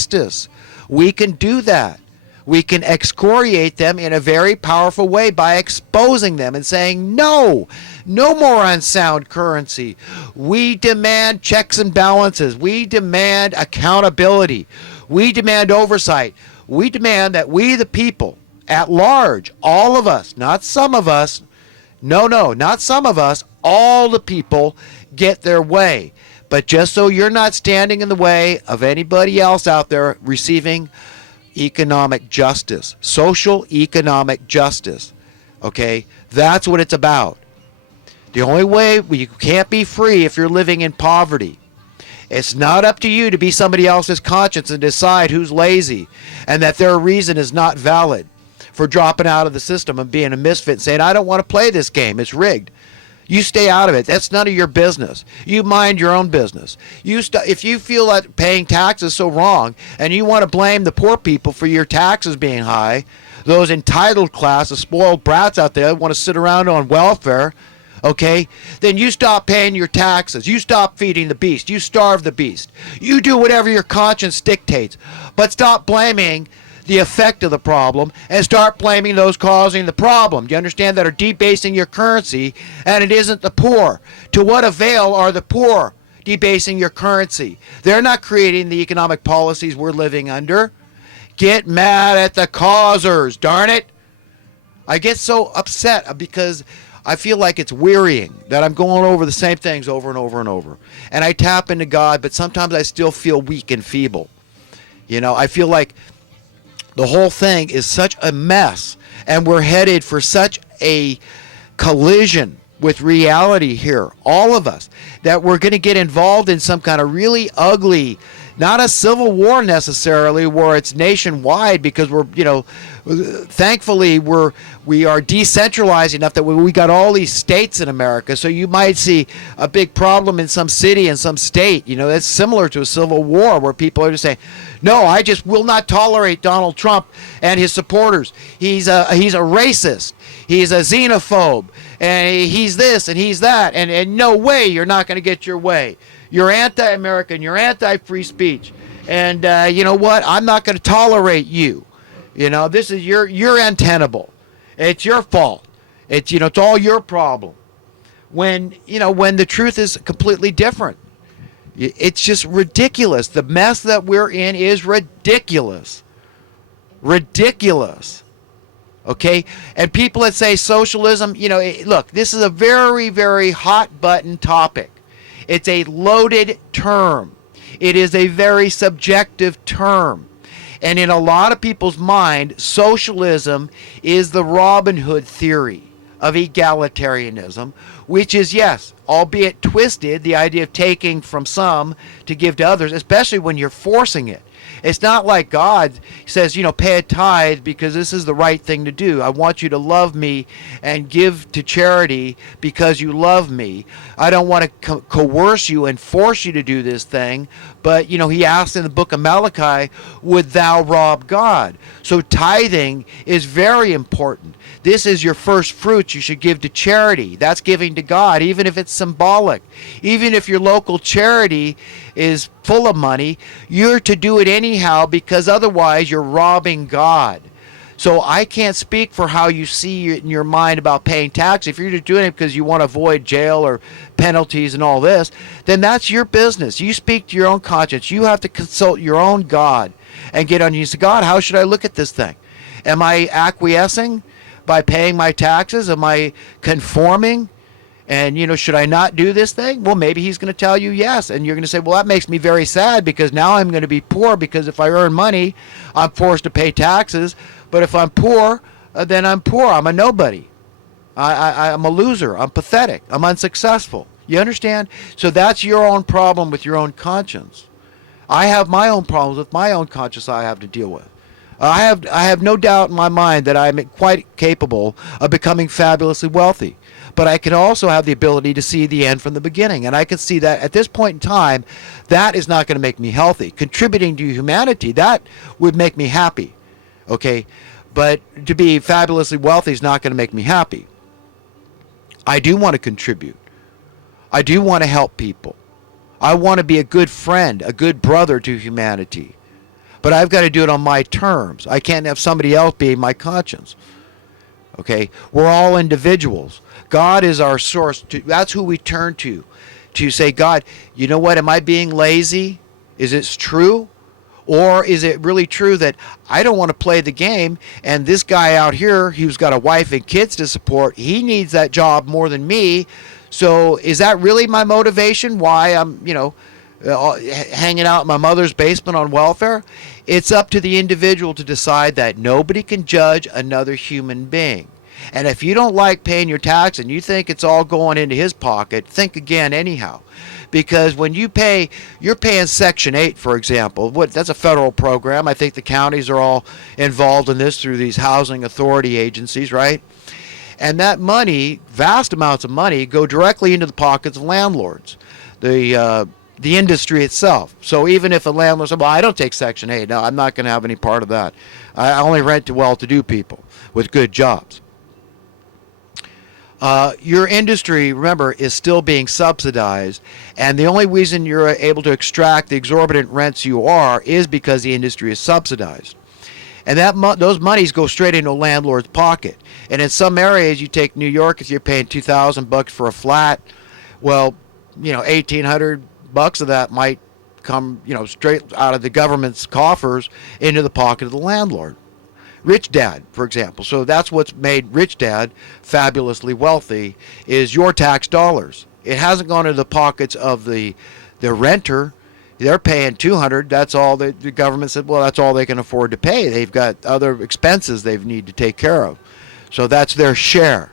justice. We can do that. We can excoriate them in a very powerful way by exposing them and saying, no, no more unsound currency. We demand checks and balances. We demand accountability. We demand oversight. We demand that we, the people, at large, all of us, not some of us, no, not some of us, all the people get their way. But just so you're not standing in the way of anybody else out there receiving economic justice, social economic justice, okay? That's what it's about. The only way, you can't be free if you're living in poverty. It's not up to you to be somebody else's conscience and decide who's lazy and that their reason is not valid for dropping out of the system and being a misfit and saying, I don't want to play this game, it's rigged. You stay out of it. That's none of your business. You mind your own business. If you feel that paying taxes is so wrong and you want to blame the poor people for your taxes being high, those entitled class of spoiled brats out there that want to sit around on welfare, okay, then you stop paying your taxes. You stop feeding the beast. You starve the beast. You do whatever your conscience dictates. But stop blaming the effect of the problem and start blaming those causing the problem. Do you understand that are debasing your currency, and it isn't the poor? To what avail are the poor debasing your currency? They're not creating the economic policies we're living under. Get mad at the causers, darn it. I get so upset because I feel like it's wearying that I'm going over the same things over and over and over. And I tap into God, but sometimes I still feel weak and feeble. You know, I feel like the whole thing is such a mess, and we're headed for such a collision with reality here, all of us, that we're going to get involved in some kind of really ugly, not a civil war necessarily where it's nationwide, because we're, you know, thankfully we are decentralized enough that we got all these states in America. So you might see a big problem in some city and some state. You know, that's similar to a civil war where people are just saying, no, I just will not tolerate Donald Trump and his supporters. He's a racist. He's a xenophobe. And he's this and he's that. And no way you're not going to get your way. You're anti-American. You're anti-free speech. And you know what? I'm not going to tolerate you. You know, this is you're untenable. It's your fault. It's, you know, it's all your problem. When, you know, when the truth is completely different. It's just ridiculous. The mess that we're in is ridiculous. Ridiculous. Okay? And people that say socialism, you know, look, this is a very, very hot button topic. It's a loaded term. It is a very subjective term. And in a lot of people's mind, socialism is the Robin Hood theory of egalitarianism, which is, yes, albeit twisted, the idea of taking from some to give to others, especially when you're forcing it. It's not like God says, you know, pay a tithe because this is the right thing to do. I want you to love me and give to charity because you love me. I don't want to coerce you and force you to do this thing. But, you know, he asks in the book of Malachi, would thou rob God? So tithing is very important. This is your first fruits you should give to charity. That's giving to God, even if it's symbolic. Even if your local charity is full of money, you're to do it anyhow, because otherwise you're robbing God. So I can't speak for how you see in your mind about paying tax. If you're just doing it because you want to avoid jail or penalties and all this, then that's your business. You speak to your own conscience. You have to consult your own God and get on you. Say, God, how should I look at this thing? Am I acquiescing by paying my taxes? Am I conforming? And, you know, should I not do this thing? Well, maybe he's going to tell you yes. And you're going to say, well, that makes me very sad because now I'm going to be poor, because if I earn money, I'm forced to pay taxes. But if I'm poor, then I'm poor. I'm a nobody. I'm a loser. I'm pathetic. I'm unsuccessful. You understand? So that's your own problem with your own conscience. I have my own problems with my own conscience I have to deal with. I have no doubt in my mind that I'm quite capable of becoming fabulously wealthy. But I can also have the ability to see the end from the beginning. And I can see that at this point in time, that is not going to make me healthy. Contributing to humanity, that would make me happy. Okay? But to be fabulously wealthy is not going to make me happy. I do want to contribute. I do want to help people. I want to be a good friend, a good brother to humanity. But I've got to do it on my terms. I can't have somebody else be my conscience. Okay? We're all individuals. God is our source. That's who we turn to say, God, you know what? Am I being lazy? Is it true? Or is it really true that I don't want to play the game, and this guy out here who's got a wife and kids to support, he needs that job more than me. So is that really my motivation why I'm, hanging out in my mother's basement on welfare? It's up to the individual to decide that nobody can judge another human being. And if you don't like paying your tax and you think it's all going into his pocket, think again anyhow. Because when you're paying Section 8, for example. That's a federal program. I think the counties are all involved in this through these housing authority agencies, right? And that money, vast amounts of money, go directly into the pockets of landlords, the industry itself. So even if a landlord says, well, I don't take Section 8, no, I'm not going to have any part of that. I only rent to well-to-do people with good jobs. Your industry, remember, is still being subsidized, and the only reason you're able to extract the exorbitant rents you are is because the industry is subsidized. And those monies go straight into a landlord's pocket. And in some areas, you take New York, if you're paying $2,000 for a flat, well, $1,800 of that might come, straight out of the government's coffers into the pocket of the landlord. Rich Dad, for example. So that's what's made Rich Dad fabulously wealthy, is your tax dollars. It hasn't gone into the pockets of the renter. They're paying $200. That's all the government said, well, that's all they can afford to pay. They've got other expenses they need to take care of. So that's their share.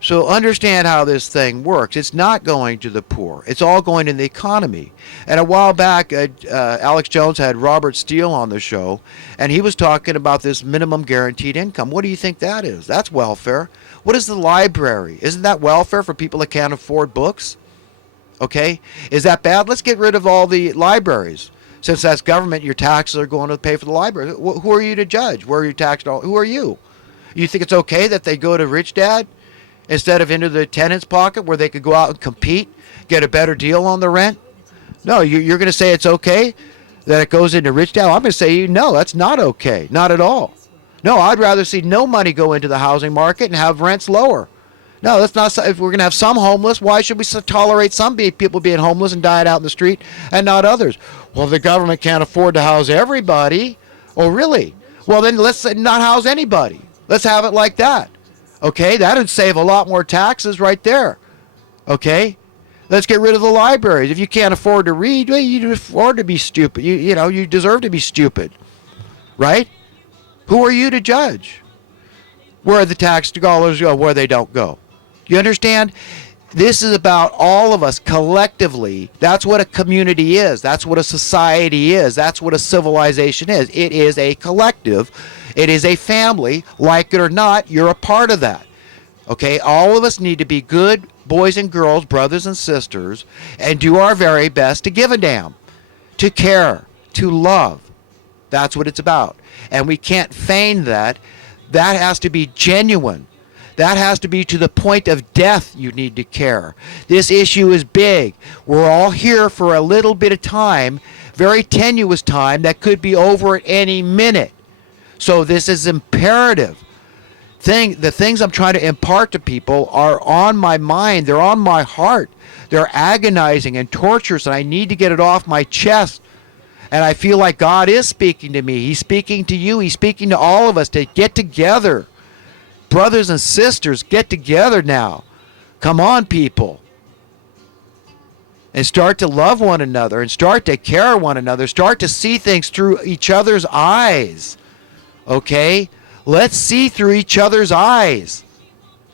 So understand how this thing works. It's not going to the poor. It's all going in the economy. And a while back, Alex Jones had Robert Steele on the show, and he was talking about this minimum guaranteed income. What do you think that is? That's welfare. What is the library? Isn't that welfare for people that can't afford books? Okay? Is that bad? Let's get rid of all the libraries. Since that's government, your taxes are going to pay for the library. Who are you to judge? Where are your tax dollars? Who are you? You think it's okay that they go to Rich Dad instead of into the tenant's pocket where they could go out and compete, get a better deal on the rent? No, you're going to say it's okay that it goes into Rich Dad? I'm going to say, no, that's not okay. Not at all. No, I'd rather see no money go into the housing market and have rents lower. No, that's not. If we're going to have some homeless, why should we tolerate some people being homeless and dying out in the street and not others? Well, the government can't afford to house everybody. Oh, really? Well, then let's not house anybody. Let's have it like that. Okay, that would save a lot more taxes right there. Okay, let's get rid of the libraries. If you can't afford to read, well, you afford to be stupid. You deserve to be stupid, right? Who are you to judge where the tax dollars go, where they don't go? You understand? This is about all of us collectively. That's what a community is. That's what a society is. That's what a civilization is. It is a collective. It is a family. Like it or not, you're a part of that. Okay? All of us need to be good boys and girls, brothers and sisters, and do our very best to give a damn, to care, to love. That's what it's about. And we can't feign that. That has to be genuine. That has to be to the point of death. You need to care. This issue is big. We're all here for a little bit of time, very tenuous time that could be over at any minute. So this is imperative. The things I'm trying to impart to people are on my mind. They're on my heart. They're agonizing and torturous, and I need to get it off my chest. And I feel like God is speaking to me. He's speaking to you. He's speaking to all of us to get together. Brothers and sisters, get together now. Come on, people. And start to love one another and start to care one another. Start to see things through each other's eyes. Okay? Let's see through each other's eyes.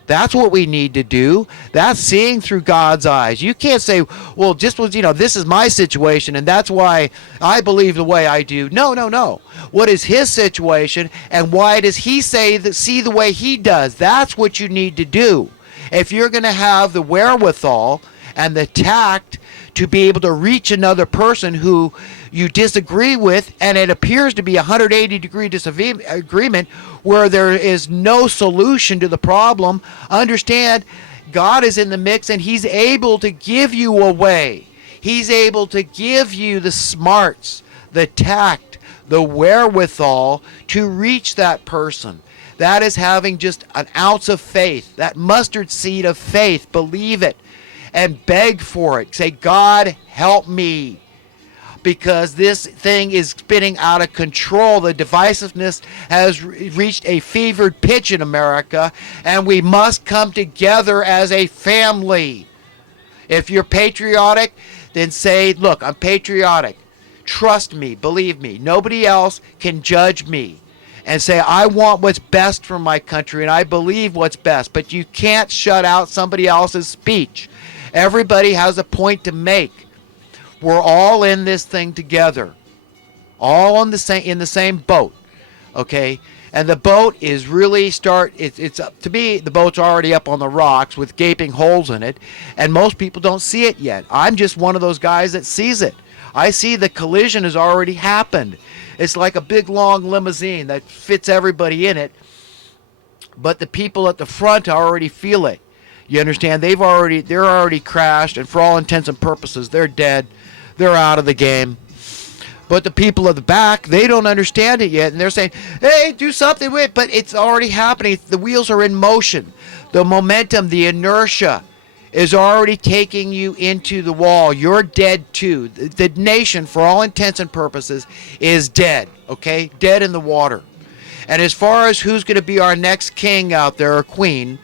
That's what we need to do. That's seeing through God's eyes. You can't say, well, this is my situation and that's why I believe the way I do. No. What is his situation and why does he see the way he does? That's what you need to do. If you're going to have the wherewithal and the tact to be able to reach another person who you disagree with, and it appears to be a 180-degree disagreement where there is no solution to the problem, understand God is in the mix and he's able to give you a way. He's able to give you the smarts, the tact, the wherewithal to reach that person. That is having just an ounce of faith, that mustard seed of faith. Believe it and beg for it. Say, God, help me, because this thing is spinning out of control. The divisiveness has reached a fevered pitch in America, and we must come together as a family. If you're patriotic, then say, look, I'm patriotic. Trust me, believe me. Nobody else can judge me. And say, I want what's best for my country, and I believe what's best. But you can't shut out somebody else's speech. Everybody has a point to make. We're all in this thing together. All in the same boat. Okay? And the boat is really it's up to me, the boat's already up on the rocks with gaping holes in it, and most people don't see it yet. I'm just one of those guys that sees it. I see the collision has already happened. It's like a big long limousine that fits everybody in it, but the people at the front already feel it. You understand? They're already crashed, and for all intents and purposes, they're dead. They're out of the game. But the people at the back, they don't understand it yet, and they're saying, hey, do something with it, but it's already happening. The wheels are in motion. The momentum, the inertia is already taking you into the wall. You're dead too. The nation, for all intents and purposes, is dead, okay? Dead in the water. And as far as who's going to be our next king out there, or queen,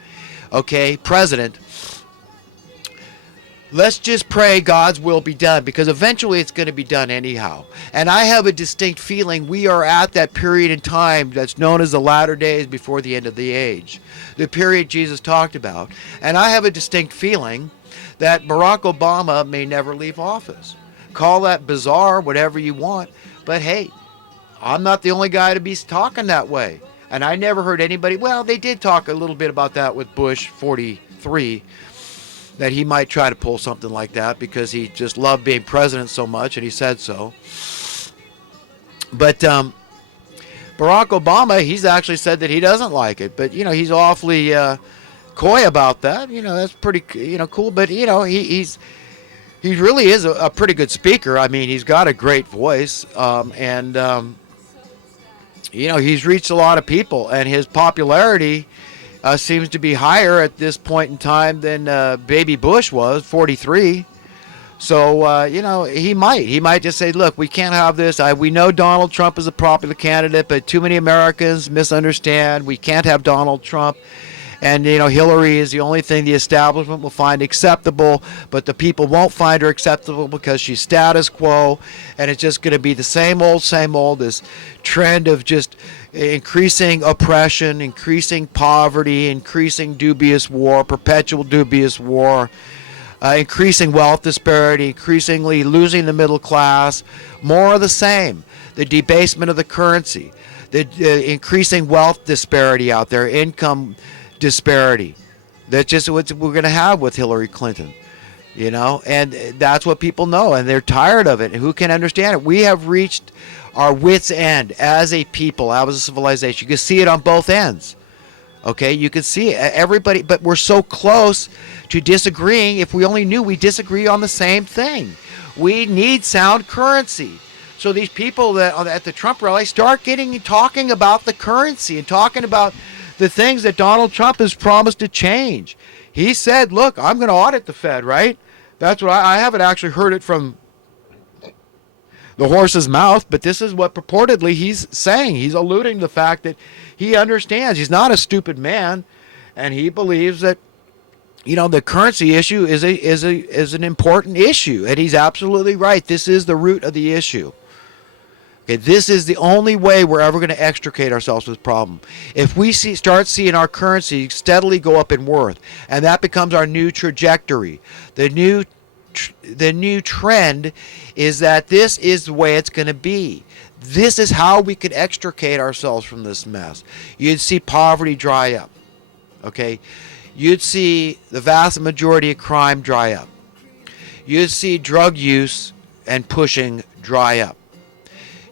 okay, president, let's just pray God's will be done, because eventually it's going to be done anyhow. And I have a distinct feeling we are at that period in time that's known as the latter days before the end of the age, the period Jesus talked about. And I have a distinct feeling that Barack Obama may never leave office. Call that bizarre, whatever you want, but hey, I'm not the only guy to be talking that way. And I never heard anybody, well, they did talk a little bit about that with Bush 43, that he might try to pull something like that because he just loved being president so much, and he said so. But Barack Obama, he's actually said that he doesn't like it. But, he's awfully coy about that. That's pretty, cool. But, he really is a pretty good speaker. I mean, he's got a great voice. He's reached a lot of people, and his popularity seems to be higher at this point in time than baby Bush was, 43. So, he might just say, look, we can't have this. We know Donald Trump is a popular candidate, but too many Americans misunderstand. We can't have Donald Trump. And, Hillary is the only thing the establishment will find acceptable, but the people won't find her acceptable because she's status quo, and it's just going to be the same old, this trend of just increasing oppression, increasing poverty, increasing dubious war, perpetual dubious war, increasing wealth disparity, increasingly losing the middle class, more of the same, the debasement of the currency, the increasing wealth disparity out there, income disparity. That's just what we're going to have with Hillary Clinton, and that's what people know, and they're tired of it. And who can understand it? We have reached our wits' end as a people, as a civilization. You can see it on both ends. Okay, you can see it. Everybody, but we're so close to disagreeing. If we only knew we disagree on the same thing. We need sound currency. So these people that at the Trump rally start talking about the currency and talking about the things that Donald Trump has promised to change. He said, look, I'm going to audit the Fed, right? That's what I haven't actually heard it from the horse's mouth, but this is what purportedly he's saying. He's alluding to the fact that he understands. He's not a stupid man, and he believes that the currency issue is an important issue, and he's absolutely right. This is the root of the issue. Okay, this is the only way we're ever going to extricate ourselves from this problem. If we start seeing our currency steadily go up in worth, and that becomes our new trajectory, the new trend is that this is the way it's going to be. This is how we could extricate ourselves from this mess. You'd see poverty dry up. Okay, you'd see the vast majority of crime dry up. You'd see drug use and pushing dry up.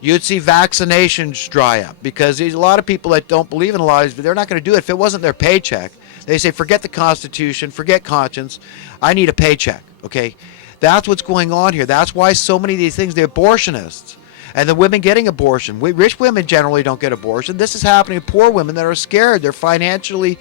You'd see vaccinations dry up, because there's a lot of people that don't believe in laws, but they're not going to do it. If it wasn't their paycheck, they say, forget the Constitution, forget conscience, I need a paycheck, okay? That's what's going on here. That's why so many of these things, the abortionists, And the women getting abortion. Rich women generally don't get abortion. This is happening to poor women that are scared. They're financially